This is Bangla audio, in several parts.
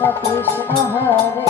কৃষ্ণ হরে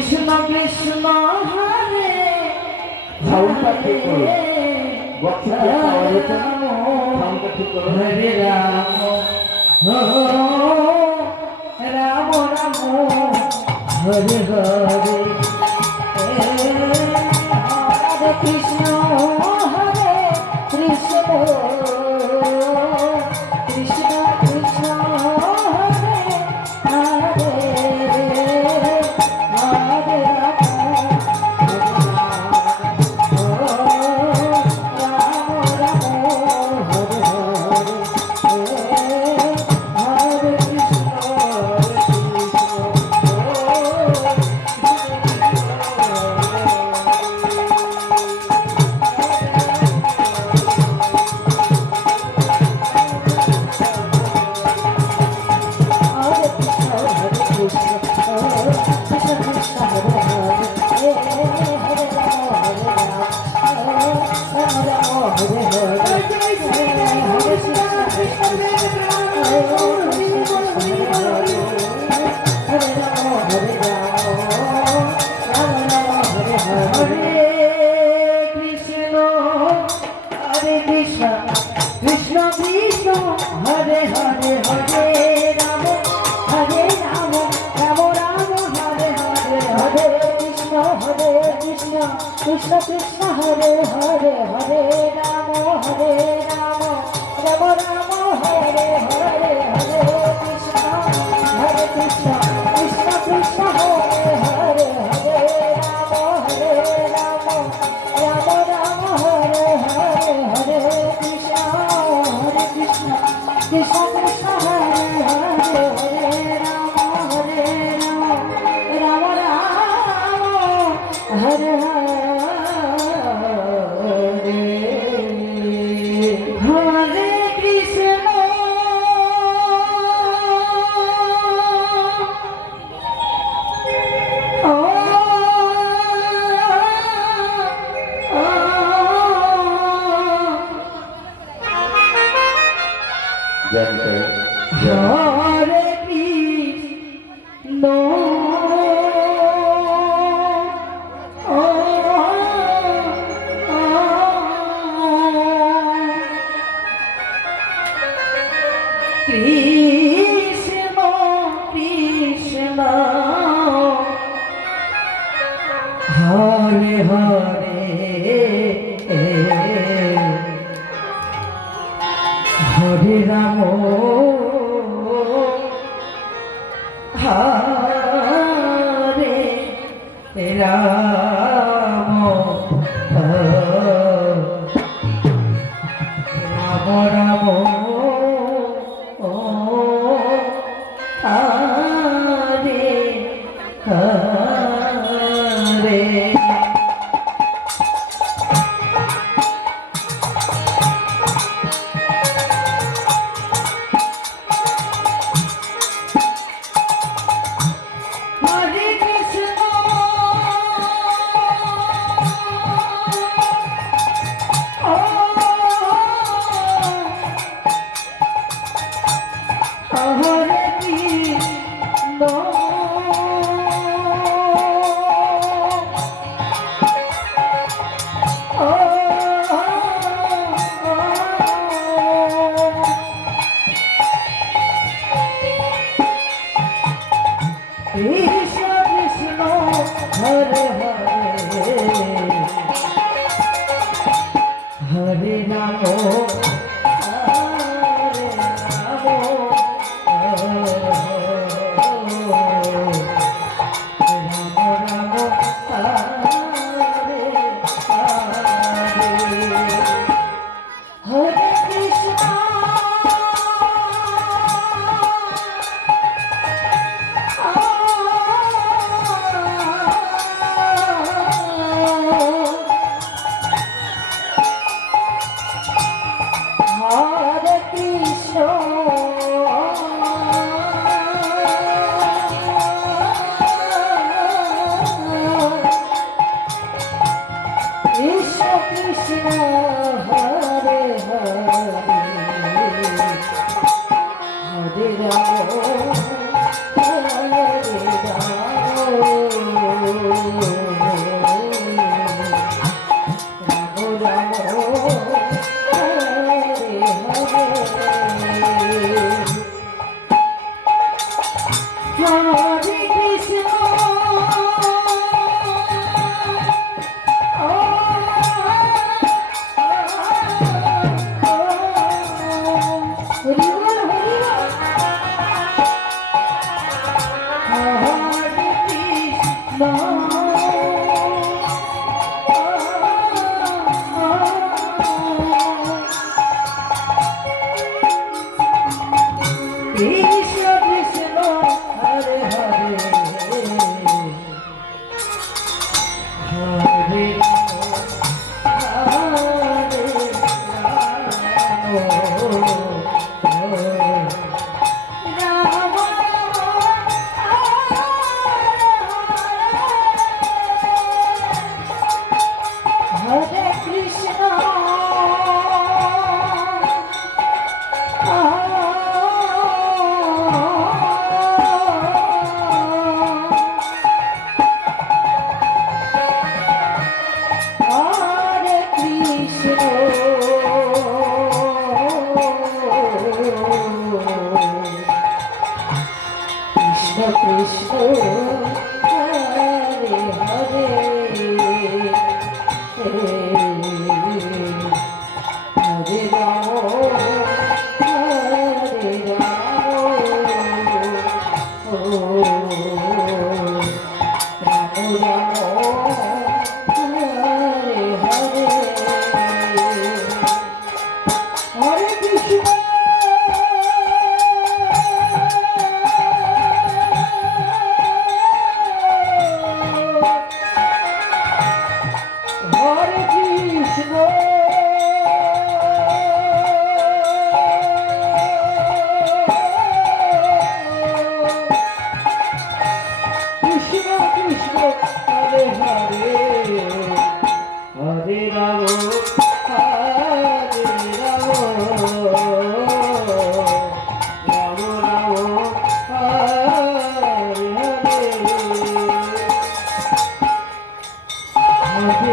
কৃষ্ণ কৃষ্ণ হরে সাউন্ডটা ঠিক করো। হরে রাম। রাম রাম। হরে হরে। কৃষ্ণ। হরে কৃষ্ণ। হরে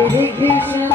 হরে কৃষ্ণ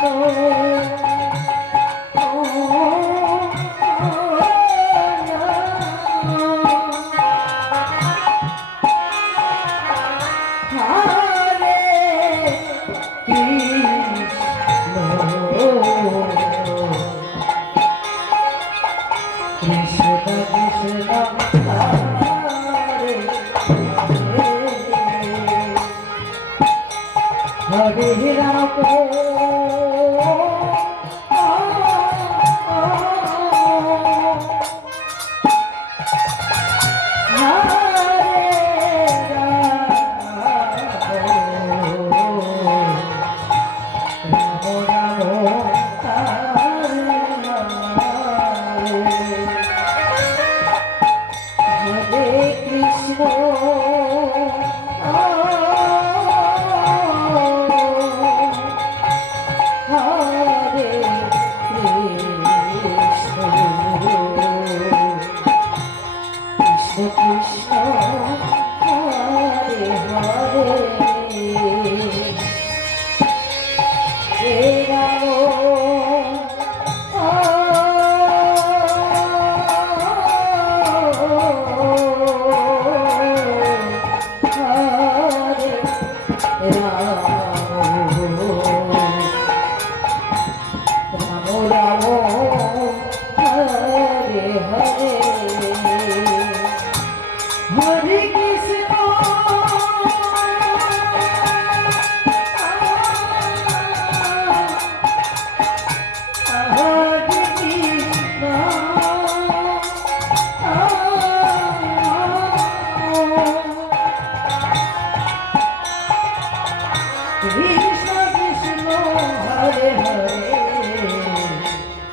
হরে হরে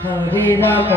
হরে রাম